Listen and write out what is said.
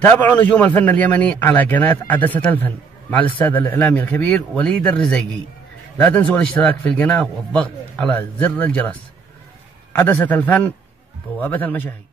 تابعوا نجوم الفن اليمني على قناة عدسة الفن مع الأستاذ الإعلامي الكبير وليد الرزيقي. لا تنسوا الاشتراك في القناة والضغط على زر الجرس. عدسة الفن، بوابة المشاهي.